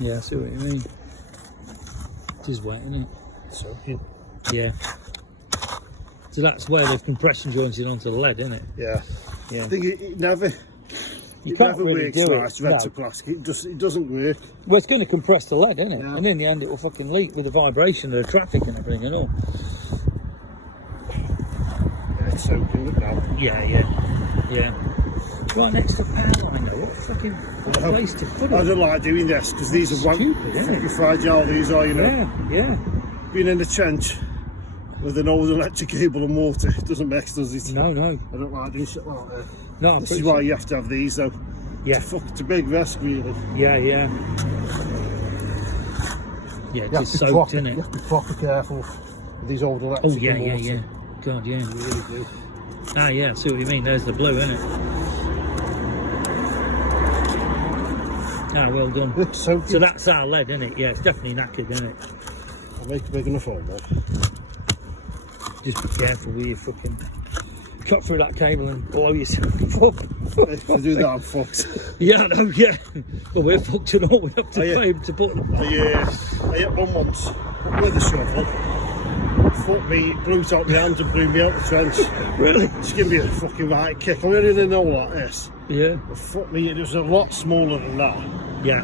Yeah, I see what you mean. It is wet, isn't it? Soaking. Yeah. So that's where they've compression jointed onto the lead, isn't it? Yeah. Yeah. I think it never. You It can't never really works do nice it. red No. to plastic. It doesn't work. Well, it's going to compress the lead, isn't it? Yeah. And in the end, it will fucking leak with the vibration of the traffic and everything and all. Yeah, it's soaking it now. Yeah. Right next to power line, though. What a fucking place to put it. I don't like doing this because these are Stupid, isn't fucking it? fragile. These are, you know. Yeah. Being in the trench with an old electric cable and water, it doesn't mix, does it? No. I don't like doing shit like that. No, This is why you have to have these, though. Yeah. It's a big risk, really. Yeah, it is soaked, isn't it? You have to be proper careful with these old Oh, electric yeah. and water. God, yeah. You really do. Ah, yeah, I see what you mean. There's the blue, isn't it? Ah, well done. It's soaking. So that's our lead, isn't it? Yeah, it's definitely knackered, isn't it? I'll make a big enough hole, though. Just be careful with your fucking... Cut through that cable and blow yourself up. If I do that, I'm fucked. Yeah, I know, yeah. Well, we're fucked and all. We have to Oh, yeah. pay to put... I hit one once with a shovel. Fuck me, it blew out my hands and blew me out the trench. Really? Just give me a fucking right kick. I really didn't know like this. Yeah. But fuck me, it was a lot smaller than that. Yeah.